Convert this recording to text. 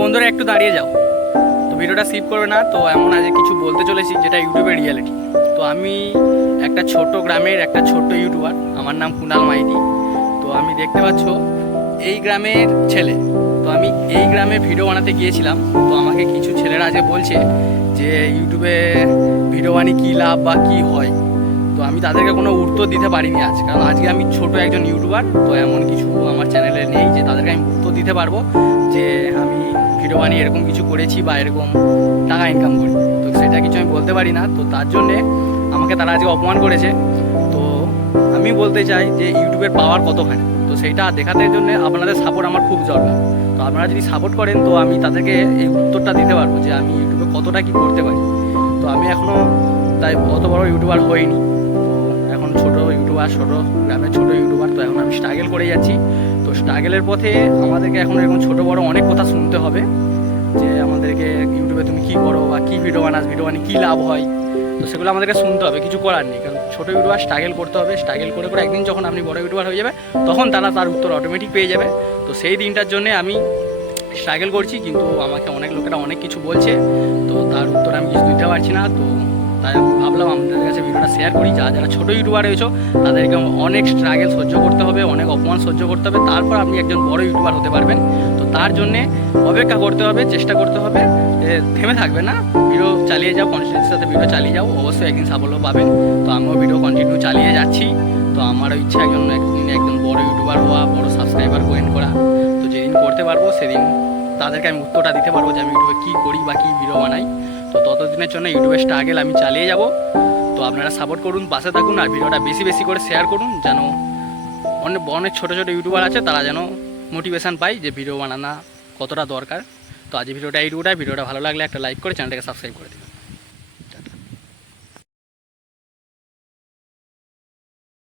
বন্ধুরা একটু দাঁড়িয়ে যাও, তো ভিডিওটা স্কিপ করবে না। তো এমন আজ কিছু বলতে চলেছি যেটা ইউটিউবের রিয়ালিটি। তো আমি একটা ছোট্ট গ্রামের একটা ছোট্ট ইউটিউবার, আমার নাম কুণাল মাইতি। তো আমি দেখতে পাচ্ছ এই গ্রামের ছেলে। তো আমি এই গ্রামে ভিডিও বানাতে গিয়েছিলাম। তো আমাকে কিছু ছেলেরা আজকে বলছে যে ইউটিউবে ভিডিও বানিয়ে কী লাভ বা কী হয়। তো আমি তাদেরকে কোনো উত্তর দিতে পারিনি আজ, কারণ আজকে আমি ছোট একজন ইউটিউবার। তো এমন কিছু আমার চ্যানেলে নেই যে তাদেরকে আমি উত্তর দিতে পারবো যে আমি ভিডিও বানিয়ে এরকম কিছু করেছি বা এরকম টাকা ইনকাম করি। তো সেটা কিছু আমি বলতে পারি না। তো তার জন্যে আমাকে তারা আজকে অপমান করেছে। তো আমি বলতে চাই যে ইউটিউবের পাওয়ার কতখানি, তো সেইটা দেখাতে জন্য আপনাদের সাপোর্ট আমার খুব দরকার। তো আপনারা যদি সাপোর্ট করেন তো আমি তাদেরকে এই উত্তরটা দিতে পারবো যে আমি ইউটিউবে কতটা কী করতে পারি। তো আমি এখনও তাই অত বড় ইউটিউবার হইনি, এখন ছোট ইউটিউবার, ছোটো গ্রামের ছোটো ইউটিউবার। তো এখন আমি স্ট্রাগল করে যাচ্ছি। তো স্ট্রাগলের পথে আমাদেরকে এখন এরকম ছোটো বড়ো অনেক কথা শুনতে হবে যে আমাদেরকে ইউটিউবে তুমি কী করো বা কী ভিডিও বানিয়ে কী লাভ হয়। তো সেগুলো আমাদেরকে শুনতে হবে, কিছু করার নেই। কারণ ছোটো ইউটিউবার স্ট্রাগল করতে হবে, স্ট্রাগল করে করে একদিন যখন আপনি বড় ইউটিউবার হয়ে যাবে তখন তার উত্তর অটোমেটিক পেয়ে যাবে। তো সেই দিনটার জন্যে আমি স্ট্রাগল করছি, কিন্তু আমাকে অনেক লোকেরা অনেক কিছু বলছে, তো তার উত্তর আমি কিছু দিতে পারছি না। তো তাই আমি ভাবলাম আপনাদের কাছে ভিডিওটা শেয়ার করি। যারা ছোটো ইউটিউবার রয়েছে তাদেরকে অনেক স্ট্রাগল সহ্য করতে হবে, অনেক অপমান সহ্য করতে হবে, তারপর আপনি একজন বড় ইউটিউবার হতে পারবেন। তো তার জন্যে অপেক্ষা করতে হবে, চেষ্টা করতে হবে, থেমে থাকবে না, ভিডিও চালিয়ে যাও, কনসিস্টেন্সির সাথে ভিডিও চালিয়ে যাও, অবশ্যই একদিন সাফল্য পাবেন। তো আমিও ভিডিও কন্টিনিউ চালিয়ে যাচ্ছি। তো আমারও ইচ্ছা একজন বড় ইউটিউবার হওয়া, বড় সাবস্ক্রাইবার গেইন করা। তো যেদিন করতে পারবো সেদিন তাদেরকে আমি উত্তরটা দিতে পারবো যে আমি ইউটিউবে কী করি বা কী ভিডিও বানাই। তো ততদিনের জন্য ইউটিউবের স্ট্রাগল আমি চালিয়ে যাব। তো আপনারা সাপোর্ট করুন, পাশে থাকুন, আর ভিডিওটা বেশি বেশি করে শেয়ার করুন, যেন অনেক ছোটো ছোটো ইউটিউবার আছে তারা যেন মোটিভেশান পায় যে ভিডিও বানানো কতটা দরকার। তো আজ ভিডিওটা এইটুকুটাই। ভিডিওটা ভালো লাগলে একটা লাইক করে চ্যানেলটাকে সাবস্ক্রাইব করে দিন।